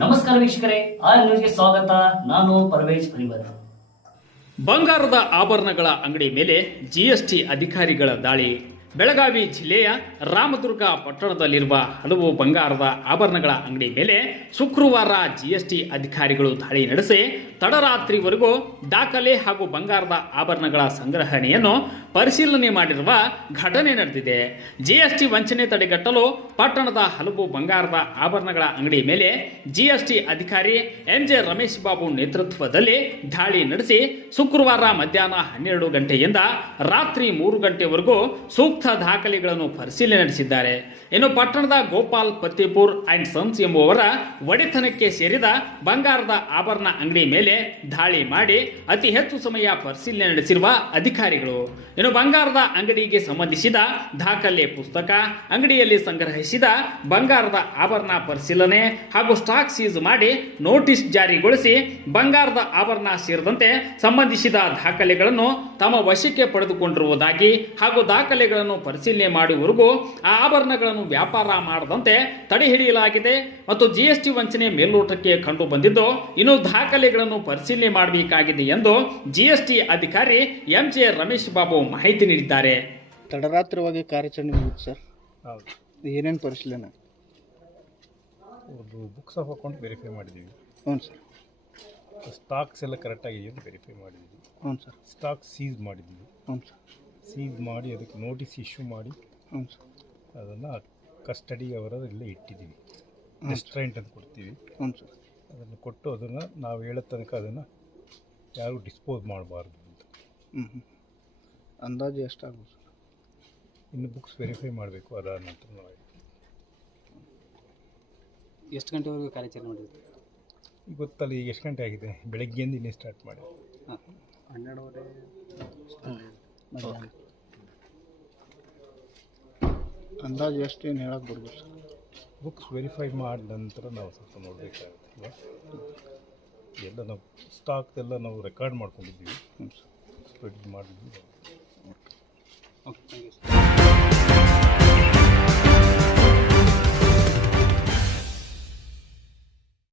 ನಮಸ್ಕಾರ ವೀಕ್ಷಕರೇ, ಆರ್ ನ್ಯೂಸ್ಗೆ ಸ್ವಾಗತ. ನಾನು ಪರವೇಜ್ ಪರಿವರ್ ಬಂಗಾರದ ಆಭರಣಗಳ ಅಂಗಡಿ ಮೇಲೆ ಜಿಎಸ್ಟಿ ಅಧಿಕಾರಿಗಳ ದಾಳಿ. ಬೆಳಗಾವಿ ಜಿಲ್ಲೆಯ ರಾಮದುರ್ಗ ಪಟ್ಟಣದಲ್ಲಿರುವ ಹಲವು ಬಂಗಾರದ ಆಭರಣಗಳ ಅಂಗಡಿ ಮೇಲೆ ಶುಕ್ರವಾರ ಜಿಎಸ್ಟಿ ಅಧಿಕಾರಿಗಳು ದಾಳಿ ನಡೆಸಿ ತಡರಾತ್ರಿವರೆಗೂ ದಾಖಲೆ ಹಾಗೂ ಬಂಗಾರದ ಆಭರಣಗಳ ಸಂಗ್ರಹಣೆಯನ್ನು ಪರಿಶೀಲನೆ ಮಾಡಿರುವ ಘಟನೆ ನಡೆದಿದೆ. ಜಿಎಸ್ಟಿ ವಂಚನೆ ತಡೆಗಟ್ಟಲು ಪಟ್ಟಣದ ಹಲವು ಬಂಗಾರದ ಆಭರಣಗಳ ಅಂಗಡಿ ಮೇಲೆ ಜಿಎಸ್ಟಿ ಅಧಿಕಾರಿ ಎಂಜೆ ರಮೇಶ್ ಬಾಬು ನೇತೃತ್ವದಲ್ಲಿ ದಾಳಿ ನಡೆಸಿ ಶುಕ್ರವಾರ ಮಧ್ಯಾಹ್ನ ಹನ್ನೆರಡು ಗಂಟೆಯಿಂದ ರಾತ್ರಿ ಮೂರು ಗಂಟೆವರೆಗೂ ಸೂಕ್ತ ದಾಖಲೆಗಳನ್ನು ಪರಿಶೀಲನೆ ನಡೆಸಿದ್ದಾರೆ. ಇನ್ನು ಪಟ್ಟಣದ ಗೋಪಾಲ್ ಪತ್ತಿಪುರ್ ಅಂಡ್ ಸನ್ಸ್ ಎಂಬುವರ ಒಡೆತನಕ್ಕೆ ಸೇರಿದ ಬಂಗಾರದ ಆಭರಣ ಅಂಗಡಿ ಮೇಲೆ ದಾಳಿ ಮಾಡಿ ಅತಿ ಹೆಚ್ಚು ಸಮಯ ಪರಿಶೀಲನೆ ನಡೆಸಿರುವ ಅಧಿಕಾರಿಗಳು. ಇನ್ನು ಬಂಗಾರದ ಅಂಗಡಿಗೆ ಸಂಬಂಧಿಸಿದ ದಾಖಲೆ ಪುಸ್ತಕ, ಅಂಗಡಿಯಲ್ಲಿ ಸಂಗ್ರಹಿಸಿದ ಬಂಗಾರದ ಆಭರಣ ಪರಿಶೀಲನೆ ಹಾಗೂ ಸ್ಟಾಕ್ ಸೀಸ್ ಮಾಡಿ ನೋಟಿಸ್ ಜಾರಿಗೊಳಿಸಿ ಬಂಗಾರದ ಆಭರಣ ಸೇರಿದಂತೆ ಸಂಬಂಧಿಸಿದ ದಾಖಲೆಗಳನ್ನು ತಮ್ಮ ವಶಕ್ಕೆ ಪಡೆದುಕೊಂಡಿರುವುದಾಗಿ ಹಾಗೂ ದಾಖಲೆಗಳನ್ನು ಪರಿಶೀಲನೆ ಮಾಡುವವರೆಗೂ ಆ ಆಭರಣಗಳನ್ನು ವ್ಯಾಪಾರ ಮಾಡದಂತೆ ತಡೆ ಹಿಡಿಯಲಾಗಿದೆ ಮತ್ತು ಜಿಎಸ್ಟಿ ವಂಚನೆ ಮೇಲ್ನೋಟಕ್ಕೆ ಕಂಡು ಬಂದಿದ್ದು ಇನ್ನು ದಾಖಲೆಗಳನ್ನು ಪರಿಶೀಲನೆ ಮಾಡಬೇಕಾಗಿದೆ ಎಂದು ಜಿಎಸ್ಟಿ ಅಧಿಕಾರಿ ಎಂ ಜೆ ರಮೇಶ್ ಬಾಬು ಮಾಹಿತಿ ನೀಡಿದ್ದಾರೆ. ತಡರಾತ್ರವಾಗಿ ಕಾರ್ಯಾಚರಣೆ ಮುಗಿತು ಸರ್. ಹೌದು. ಏನೇನು ಪರಿಶೀಲನೆ? ಒಂದು ಬುಕ್ಸ್ ಆಫ್ ಅಕೌಂಟ್ ವೆರಿಫೈ ಮಾಡಿದ್ದೀವಿ. ಹ್ಞೂ ಸರ್. ಸ್ಟಾಕ್ಸ್ ಎಲ್ಲ ಕರೆಕ್ಟಾಗಿ ಅಂತ ವೆರಿಫೈ ಮಾಡಿದ್ದೀವಿ. ಹ್ಞೂ ಸರ್. ಸ್ಟಾಕ್ ಸೀಸ್ ಮಾಡಿದ್ದೀವಿ. ಹ್ಞೂ ಸರ್. ಸೀಸ್ ಮಾಡಿ ಅದಕ್ಕೆ ನೋಟಿಸ್ ಇಶ್ಯೂ ಮಾಡಿ ಹ್ಞೂ ಸರ್. ಅದನ್ನು ಕಸ್ಟಡಿ ಅವರಲ್ಲ ಇಟ್ಟಿದ್ದೀವಿ. ರೆಸ್ಟೋರೆಂಟ್ ಅಂತ ಕೊಡ್ತೀವಿ. ಹ್ಞೂ ಸರ್. ಅದನ್ನು ಕೊಟ್ಟು ಅದನ್ನು ನಾವು ಹೇಳೋ ತನಕ ಅದನ್ನು ಯಾರು ಡಿಸ್ಪೋಸ್ ಮಾಡಬಾರ್ದು ಅಂತ. ಹ್ಞೂ ಹ್ಞೂ ಅಂದಾಜು ಎಷ್ಟಾಗ್ಬೋದು ಸರ್? ಇನ್ನು ಬುಕ್ಸ್ ವೆರಿಫೈ ಮಾಡಬೇಕು ಅದಾದ ನಂತರ ನಾವು ಎಷ್ಟು ಗಂಟೆವರೆಗೂ ಕಾರ್ಯಾಚರಣೆ ಮಾಡಿದ್ರಿ? ಗೊತ್ತಲ್ಲ ಈಗ ಎಷ್ಟು ಗಂಟೆ ಆಗಿದೆ? ಬೆಳಗ್ಗೆಯಿಂದ ಇನ್ನೇ ಸ್ಟಾರ್ಟ್ ಮಾಡಿ ಹನ್ನೆರಡುವರೆ ಅಂದಾಜು ಎಷ್ಟು ಏನು ಹೇಳಕ್ಕೆ ಬರ್ಬೋದು ಸರ್? ಬುಕ್ಸ್ ವೆರಿಫೈ ಮಾಡಿದ ನಂತರ ನಾವು ಸ್ವಲ್ಪ ನೋಡಬೇಕಾಗುತ್ತೆ. ಎಲ್ಲ ನಾವು ಸ್ಟಾಕ್ ಎಲ್ಲ ನಾವು ರೆಕಾರ್ಡ್ ಮಾಡ್ಕೊಂಡಿದ್ದೀವಿ. ಸ್ಪ್ರೆಡ್ ಮಾಡಿದ್ವಿ. Okay okay thank you